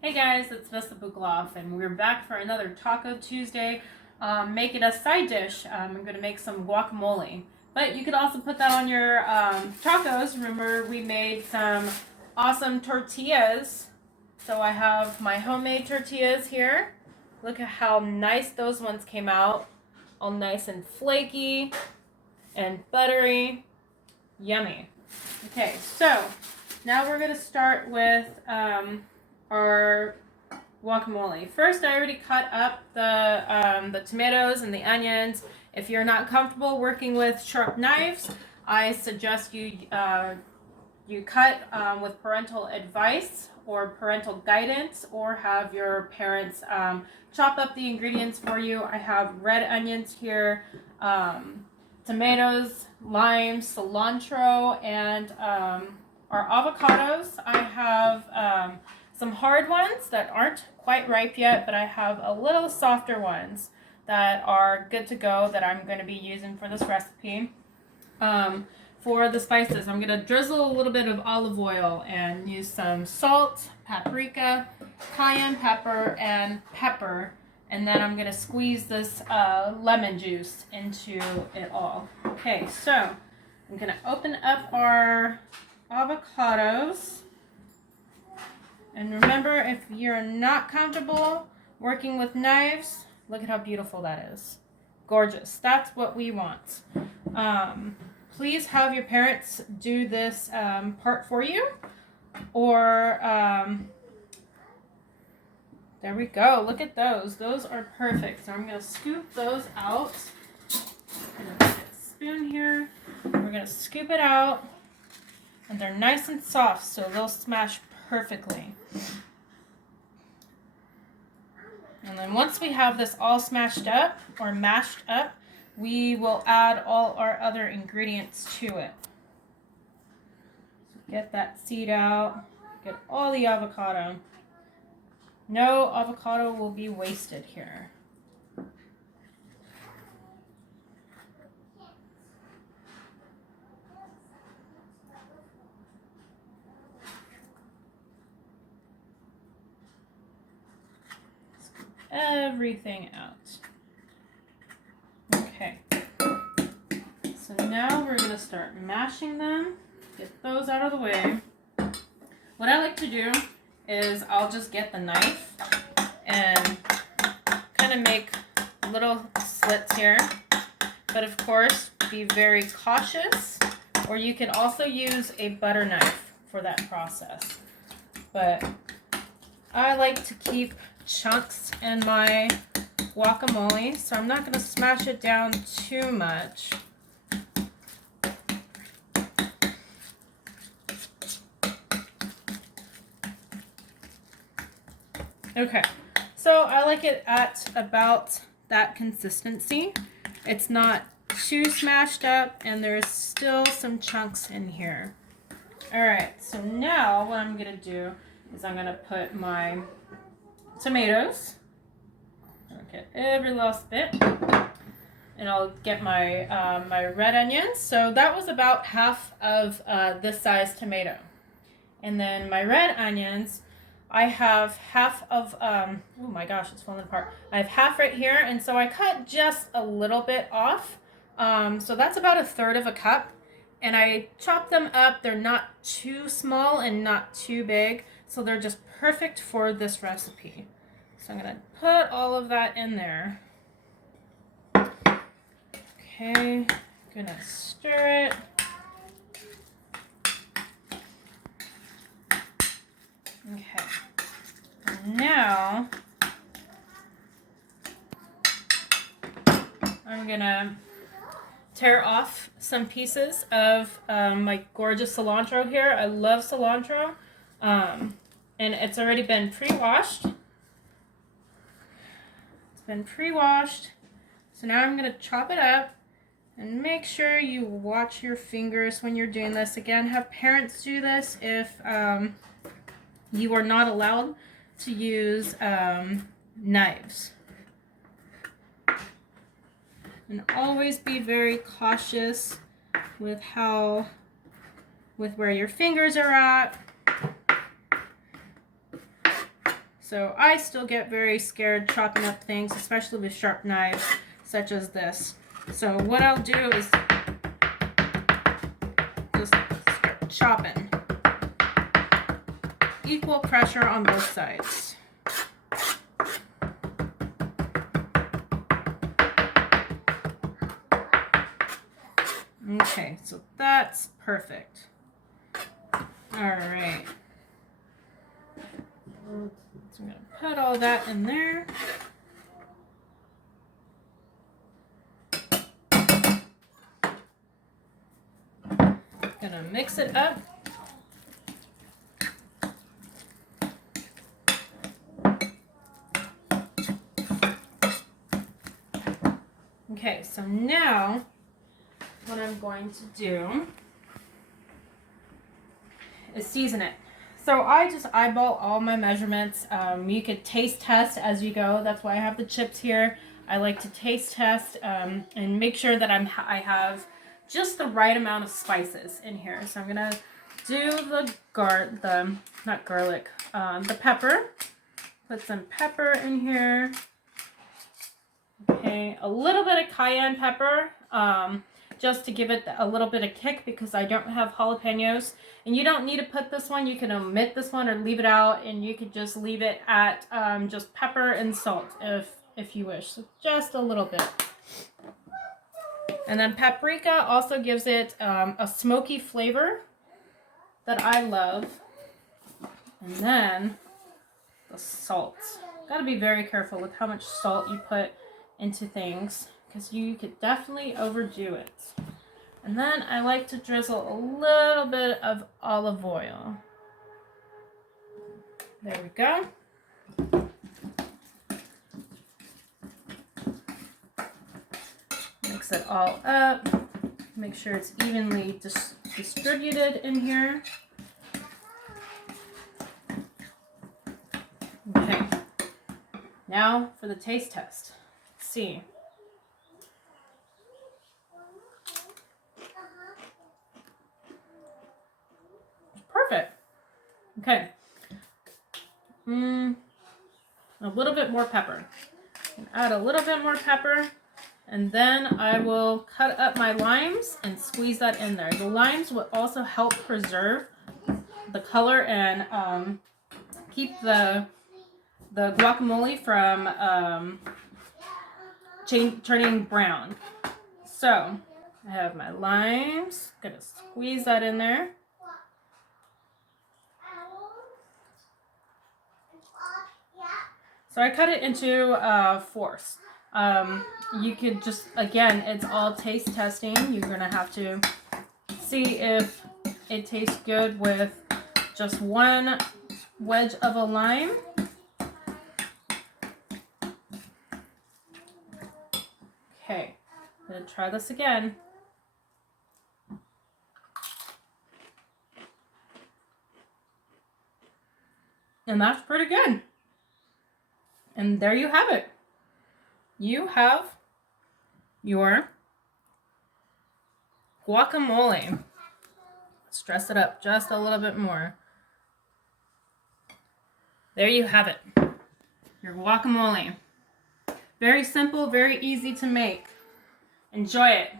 Hey guys, it's Miss Abukhalaf, and we're back for another Taco Tuesday. Making a side dish. I'm going to make some guacamole. But you could also put that on your tacos. Remember, we made some awesome tortillas. So I have my homemade tortillas here. Look at how nice those ones came out. All nice and flaky and buttery. Yummy. Okay, so now we're going to start with our guacamole. First, I already cut up the tomatoes and the onions. If you're not comfortable working with sharp knives, I suggest you cut with parental advice or parental guidance, or have your parents chop up the ingredients for you. I have red onions here, tomatoes, lime, cilantro, and our avocados. I have some hard ones that aren't quite ripe yet, but I have a little softer ones that are good to go that I'm going to be using for this recipe. For the spices, I'm going to drizzle a little bit of olive oil and use some salt, paprika, cayenne pepper, and pepper. And then I'm going to squeeze this lemon juice into it all. Okay, so I'm going to open up our avocados. And remember, if you're not comfortable working with knives, look at how beautiful that is. Gorgeous. That's what we want. Please have your parents do this part for you. Or, there we go. Look at those. Those are perfect. So I'm going to scoop those out. I'm going to get a spoon here. We're going to scoop it out. And they're nice and soft, so they'll smash perfectly. And then once we have this all smashed up or mashed up, we will add all our other ingredients to it. So get that seed out, get all the avocado. No avocado will be wasted here. Everything out. Okay, so now we're going to start mashing them. Get those out of the way. What I like to do is I'll just get the knife and kind of make little slits here. But of course, be very cautious, or you can also use a butter knife for that process. But I like to keep chunks in my guacamole, so I'm not going to smash it down too much. Okay, so I like it at about that consistency. It's not too smashed up, and there's still some chunks in here. Alright, so now what I'm going to do is I'm going to put my tomatoes. I'll get every last bit. And I'll get my my red onions. So that was about half of this size tomato. And then my red onions, I have half of, oh my gosh, it's falling apart. I have half right here, and so I cut just a little bit off. So that's about 1/3 of a cup. And I chop them up. They're not too small and not too big, so they're just perfect for this recipe. So I'm going to put all of that in there. Okay, gonna stir it. Okay, now I'm gonna tear off some pieces of my gorgeous cilantro here. I love cilantro, and it's already been pre-washed. It's been pre-washed. So now I'm gonna chop it up. And make sure you watch your fingers when you're doing this. Again, have parents do this if you are not allowed to use knives. And always be very cautious with where your fingers are at. So I still get very scared chopping up things, especially with sharp knives such as this. So what I'll do is just start chopping. Equal pressure on both sides. Okay, so that's perfect. All right. So I'm going to put all that in there. Gonna mix it up. Okay, so now what I'm going to do is season it. So I just eyeball all my measurements. You could taste test as you go. That's why I have the chips here. I like to taste test and make sure that I have just the right amount of spices in here. So I'm gonna do the pepper. Put some pepper in here. Okay, a little bit of cayenne pepper, just to give it a little bit of kick because I don't have jalapenos. And you don't need to put this one. You can omit this one or leave it out, and you could just leave it at just pepper and salt if you wish. So just a little bit. And then paprika also gives it a smoky flavor that I love. And then the salt. Got to be very careful with how much salt you put into things because you could definitely overdo it. And then I like to drizzle a little bit of olive oil. There we go. Mix it all up. Make sure it's evenly distributed in here. Okay. Now for the taste test. Let's see. Perfect. Okay. A little bit more pepper. Add a little bit more pepper, and then I will cut up my limes and squeeze that in there. The limes will also help preserve the color and keep the guacamole from turning brown. So I have my limes. Gonna squeeze that in there. So I cut it into fourths. You could just, again, it's all taste testing. You're gonna have to see if it tastes good with just one wedge of a lime. Okay, I'm gonna try this again. And that's pretty good. And there you have it. You have your guacamole. Let's dress it up just a little bit more. There you have it. Your guacamole. Very simple, very easy to make. Enjoy it.